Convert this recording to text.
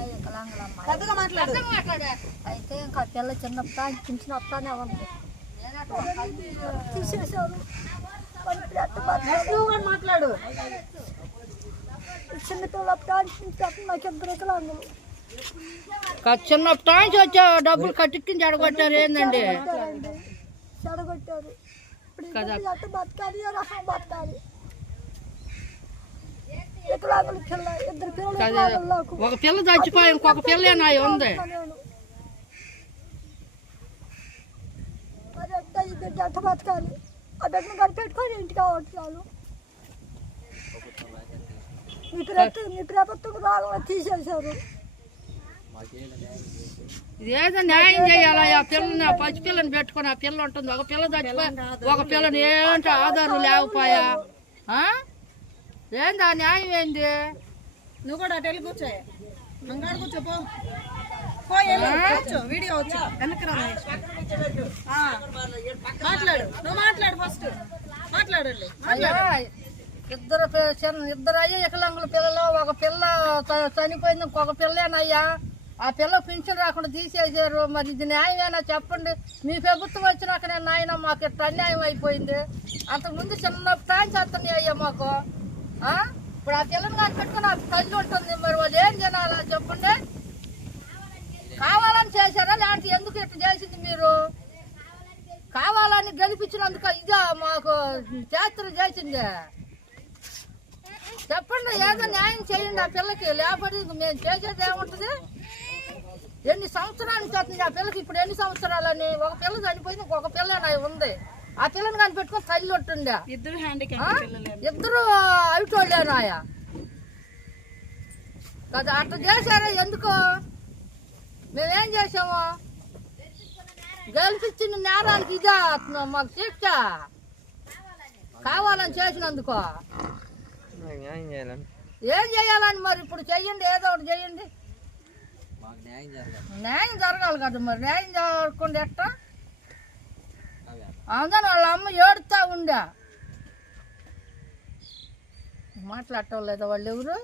అమ్మాయి వికలాంగుల పెద్దగా మాట్లాడు. అయితే ఇంకా పిల్ల చిన్నప్పుడు పింఛన్ వస్తానే ఉంది తీసేసారు. మాట్లాడు. చిన్నపిల్లప్పుడు నాకు ఇద్దరు వికలాంగులు చిన్నప్పటి నుంచి వచ్చా డబ్బులు కట్టించి అడగొట్టారు ఏందండి చెడగొట్టారు. ఇప్పుడు బతకాలి రకం బతకాలి. వికలాంగుల పిల్ల ఇద్దరు పిల్లలు ఒక పిల్ల చచ్చిపోయి ఇంకొక పిల్ల నా ఉంది. మరి ఈ బిడ్డ అట్ట బతకాలి. ఆ బిడ్డను కనిపెట్టుకొని ఇంటికి కావచ్చు చాలు. మీ ప్రభుత్వం రాగా తీసేశారు. ఏదో న్యాయం చేయాలా? ఆ పిల్లని ఆ పసి పిల్లని పెట్టుకుని ఆ పిల్ల ఉంటుంది. ఒక పిల్ల చచ్చిపోయి ఒక పిల్లని ఏంటో ఆధారం లేకపోయా ఏంది ఆ న్యాయం ఏంది? నువ్వు కూడా అటు వెళ్ళి కూర్చో. అంగాడు కూర్చోపో. వీడియో వచ్చి వెనక్కి మాట్లాడు. నువ్వు మాట్లాడు ఫస్ట్. మాట్లాడండి. ఇద్దరు అయ్యా వికలాంగుల పిల్లలు. ఒక పిల్ల చనిపోయింది, ఇంకొక పిల్లేనయ్యా. ఆ పిల్ల పింఛన్ రాకుండా తీసేసారు. మరి ఇది న్యాయమేనా చెప్పండి? మీ ప్రభుత్వం వచ్చినాక నేను నాయన మాకు ఇట్లా అన్యాయం అయిపోయింది. అంతకుముందు చిన్నప్పుడు చేస్తాను అయ్యా మాకు. ఇప్పుడు ఆ పిల్లని కానీ పెట్టుకుని ఆ తల్లి ఉంటుంది. మరి వాళ్ళు ఏం తినాలా చెప్పండి? కావాలని చేశారా లేదంటే ఎందుకు ఇట్లా చేసింది మీరు? కావాలని గెలిపించినందుకు ఇదా మాకు చేతులు చేసింది? చెప్పండి, ఏదో న్యాయం చేయండి ఆ పిల్లకి. లేకపోతే మేము చేసేది ఏముంటుంది? ఎన్ని సంవత్సరాలు చేస్తుంది ఆ పిల్లకి? ఇప్పుడు ఎన్ని సంవత్సరాలని? ఒక పిల్ల చనిపోయింది, ఇంకొక పిల్ల ఉంది. ఆ పిల్లని కానీ పెట్టుకుని తల్లి ఉంటుండే. ఇద్దరు అవిటోళ్ళేనాయా కదా? అట్లా చేశారా ఎందుకు? మేమేం చేసాము? గెలిపించిన నేరానికి ఇదా మాకు శిక్ష? కావాలని చేసినందుకు ఏం చేయాలని? మరి ఇప్పుడు చెయ్యండి, ఏదో ఒకటి చెయ్యండి. న్యాయం జరగాలి కదా. మరి న్యాయం జరగకుండా ఎట్టా? అందరూ వాళ్ళ అమ్మ ఏడుతా ఉండా. మాట్లాడటం లేదా వాళ్ళు ఎవరు?